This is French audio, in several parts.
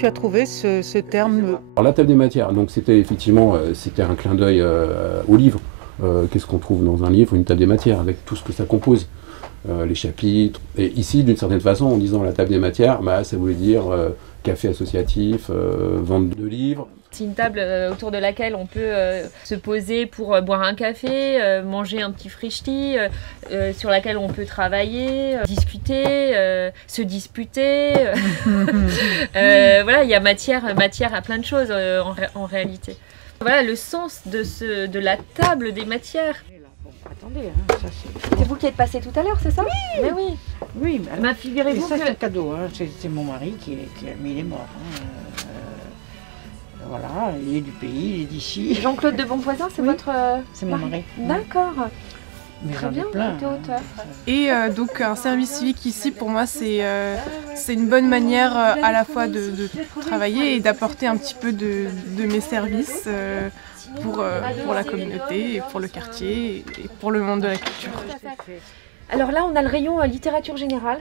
tu as trouvé ce terme? Alors, la table des matières, donc c'était effectivement c'était un clin d'œil au livre. Qu'est-ce qu'on trouve dans un livre? Une table des matières, avec tout ce que ça compose. Les chapitres. Et ici, d'une certaine façon, en disant la table des matières, bah, ça voulait dire café associatif, vente de livres. C'est une table autour de laquelle on peut se poser pour boire un café, manger un petit frichti, sur laquelle on peut travailler, discuter, se disputer. Voilà, il y a matière à plein de choses en réalité. Voilà le sens de la table des matières. Attendez, hein, ça c'est... C'est vous qui êtes passé tout à l'heure, c'est ça? Oui. Mais oui. Oui, mais alors, Figurez-vous ça que... c'est un cadeau, hein. C'est mon mari mais il est mort. Hein. Voilà, il est du pays, il est d'ici. Jean-Claude de Bonvoisin, c'est Oui, votre c'est mon mari. D'accord. Mais Très j'en ai bien, plein. côté auteur. Et donc un service civique ici, pour moi, c'est une bonne manière à la fois de travailler et d'apporter un petit peu de mes services pour la communauté, et pour le quartier et pour le monde de la culture. Alors là, on a le rayon littérature générale,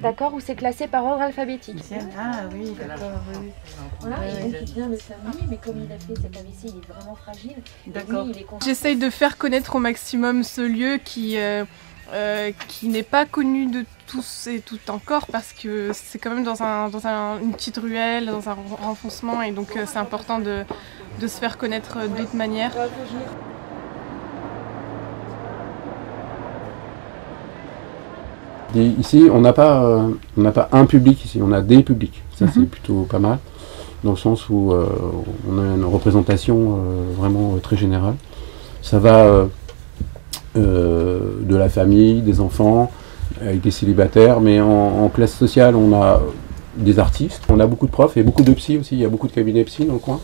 d'accord, où c'est classé par ordre alphabétique. Ah oui, d'accord, oui. Voilà, et donc il vient de famille, mais comme il a fait cette AVC, il est vraiment fragile. D'accord. J'essaye de faire connaître au maximum ce lieu qui n'est pas connu de tous et toutes encore, parce que c'est quand même dans une petite ruelle, dans un renfoncement, et donc c'est important de se faire connaître d'autres manières. Et ici, on n'a pas un public ici, on a des publics. Ça, c'est plutôt pas mal, dans le sens où on a une représentation vraiment très générale. Ça va de la famille, des enfants, avec des célibataires, mais en classe sociale, on a des artistes, on a beaucoup de profs et beaucoup de psy aussi. Il y a beaucoup de cabinets psy dans le coin.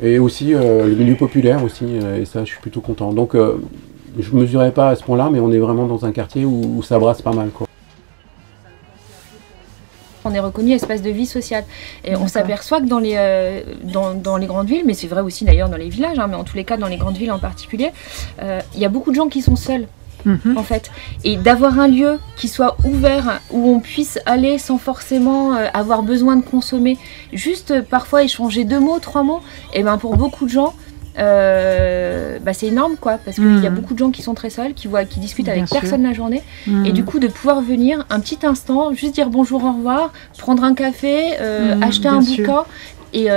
Et aussi le milieu populaire aussi, et ça, je suis plutôt content. Donc, je ne mesurais pas à ce point-là, mais on est vraiment dans un quartier où ça brasse pas mal, quoi. On est reconnu espace de vie sociale. Et on s'aperçoit que dans les grandes villes, mais c'est vrai aussi d'ailleurs dans les villages, hein, mais en tous les cas dans les grandes villes en particulier, il y a beaucoup de gens qui sont seuls. En fait, et d'avoir un lieu qui soit ouvert, où on puisse aller sans forcément avoir besoin de consommer, juste parfois échanger 2 mots, 3 mots, et ben pour beaucoup de gens, c'est énorme, quoi, parce qu'il y a beaucoup de gens qui sont très seuls, qui discutent avec personne la journée, et du coup de pouvoir venir un petit instant, juste dire bonjour, au revoir, prendre un café, acheter un bouquin, et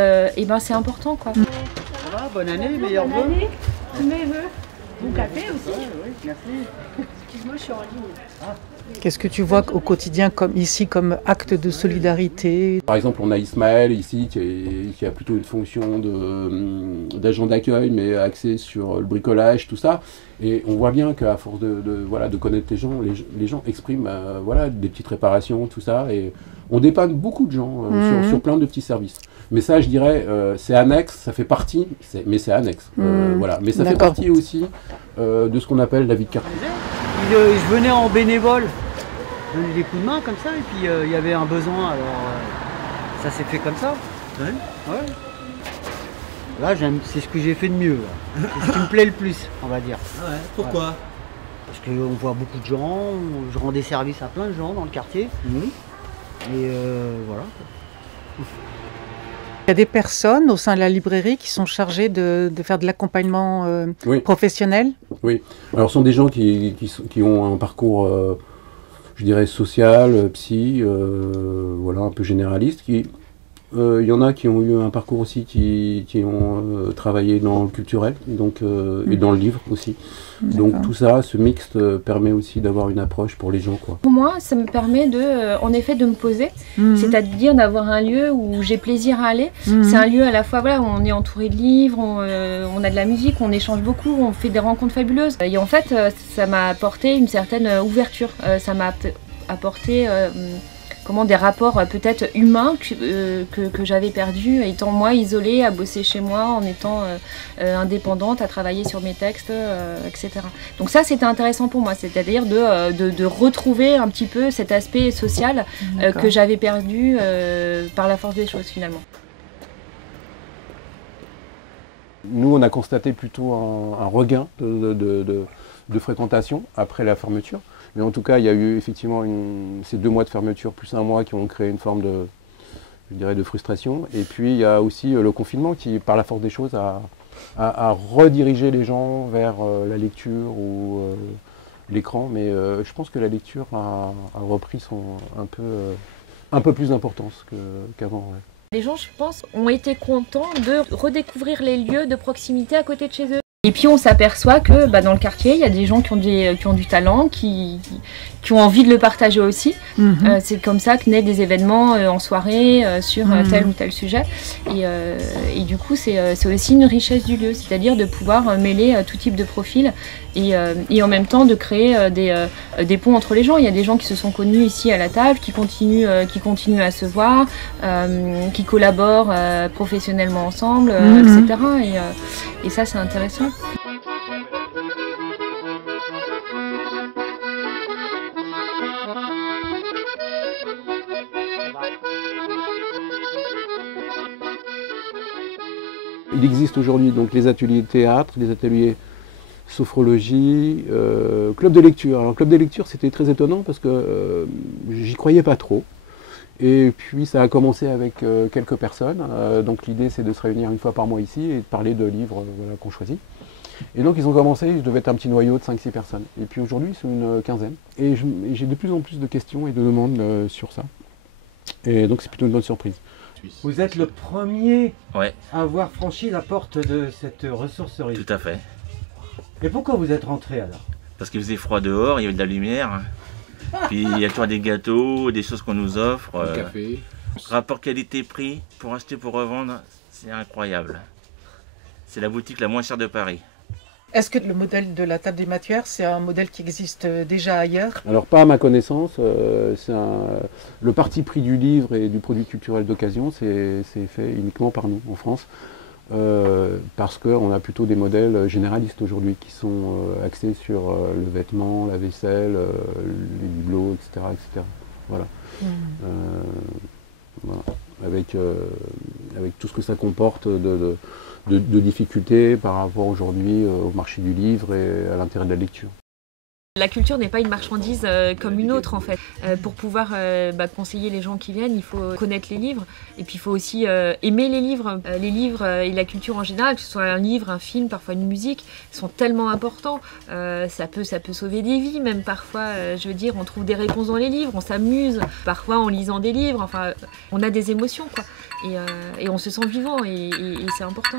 ben c'est important, quoi. Ça va, bonne année, meilleurs vœux. Tous mes vœux. Bon café aussi. Oui, merci. Excuse-moi, je suis en ligne. Qu'est-ce que tu vois au quotidien comme ici comme acte de solidarité? Par exemple, on a Ismaël ici qui a plutôt une fonction d'agent d'accueil, mais axé sur le bricolage, tout ça. Et on voit bien qu'à force de connaître les gens expriment des petites réparations, tout ça. Et on dépanne beaucoup de gens sur plein de petits services. Mais ça, je dirais, c'est annexe, ça fait partie, mais c'est annexe. Voilà. Mais ça fait partie aussi de ce qu'on appelle la vie de quartier. Je venais en bénévole, je donnais des coups de main comme ça, et puis il y avait un besoin, alors ça s'est fait comme ça. Ouais. Là, c'est ce que j'ai fait de mieux. C'est ce qui me plaît le plus, on va dire. Ah ouais, pourquoi? Ouais. Parce qu'on voit beaucoup de gens, je rends des services à plein de gens dans le quartier. Et voilà. Il y a des personnes au sein de la librairie qui sont chargées de faire de l'accompagnement professionnel? Oui, alors ce sont des gens qui ont un parcours, je dirais, social, psy, un peu généraliste. Il y en a qui ont eu un parcours aussi, qui ont travaillé dans le culturel, donc, et dans le livre aussi. Donc tout ça, ce mixte permet aussi d'avoir une approche pour les gens, quoi. Pour moi, ça me permet en effet de me poser, c'est-à-dire d'avoir un lieu où j'ai plaisir à aller. C'est un lieu à la fois, voilà, où on est entouré de livres, on a de la musique, on échange beaucoup, on fait des rencontres fabuleuses. Et en fait, ça m'a apporté une certaine ouverture, ça m'a apporté des rapports peut-être humains que j'avais perdus, étant moi isolée, à bosser chez moi, en étant indépendante, à travailler sur mes textes, etc. Donc ça, c'était intéressant pour moi, c'est-à-dire de retrouver un petit peu cet aspect social que j'avais perdu par la force des choses, finalement. Nous, on a constaté plutôt un regain de fréquentation après la fermeture. Mais en tout cas, il y a eu effectivement ces 2 mois de fermeture plus 1 mois qui ont créé une forme je dirais, de frustration. Et puis il y a aussi le confinement qui, par la force des choses, a redirigé les gens vers la lecture ou l'écran. Mais je pense que la lecture a repris un peu plus d'importance qu'avant. Ouais. Les gens, je pense, ont été contents de redécouvrir les lieux de proximité à côté de chez eux. Et puis on s'aperçoit que dans le quartier, il y a des gens qui ont du talent, qui ont envie de le partager aussi. C'est comme ça que naissent des événements en soirée sur tel ou tel sujet. Et du coup, c'est aussi une richesse du lieu, c'est-à-dire de pouvoir mêler tout type de profils et en même temps de créer des ponts entre les gens. Il y a des gens qui se sont connus ici à la table, qui continuent à se voir, qui collaborent professionnellement ensemble, etc. Et ça, c'est intéressant. Il existe aujourd'hui donc les ateliers de théâtre, les ateliers sophrologie, club de lecture. Alors club de lecture, c'était très étonnant parce que j'y croyais pas trop. Et puis ça a commencé avec quelques personnes. Donc l'idée c'est de se réunir une fois par mois ici et de parler de livres qu'on choisit. Et donc ils ont commencé, je devais être un petit noyau de 5-6 personnes. Et puis aujourd'hui c'est une quinzaine. Et j'ai de plus en plus de questions et de demandes sur ça. Et donc c'est plutôt une bonne surprise. Vous êtes le premier à avoir franchi la porte de cette ressourcerie. Tout à fait. Et pourquoi vous êtes rentré alors? Parce qu'il faisait froid dehors, il y avait de la lumière. Puis il y a toujours des gâteaux, des choses qu'on nous offre. Café. Rapport qualité-prix, pour acheter, pour revendre, c'est incroyable. C'est la boutique la moins chère de Paris. Est-ce que le modèle de la table des matières, c'est un modèle qui existe déjà ailleurs? Alors pas à ma connaissance, le parti pris du livre et du produit culturel d'occasion, c'est fait uniquement par nous en France, parce qu'on a plutôt des modèles généralistes aujourd'hui qui sont axés sur le vêtement, la vaisselle, les bibelots, etc. etc. Voilà. Voilà. Avec tout ce que ça comporte de difficultés par rapport aujourd'hui au marché du livre et à l'intérêt de la lecture. La culture n'est pas une marchandise comme une autre en fait. Pour pouvoir conseiller les gens qui viennent, il faut connaître les livres et puis il faut aussi aimer les livres. Les livres et la culture en général, que ce soit un livre, un film, parfois une musique, sont tellement importants. Ça peut sauver des vies même parfois. Je veux dire, on trouve des réponses dans les livres, on s'amuse parfois en lisant des livres. Enfin, on a des émotions quoi. Et on se sent vivant et c'est important.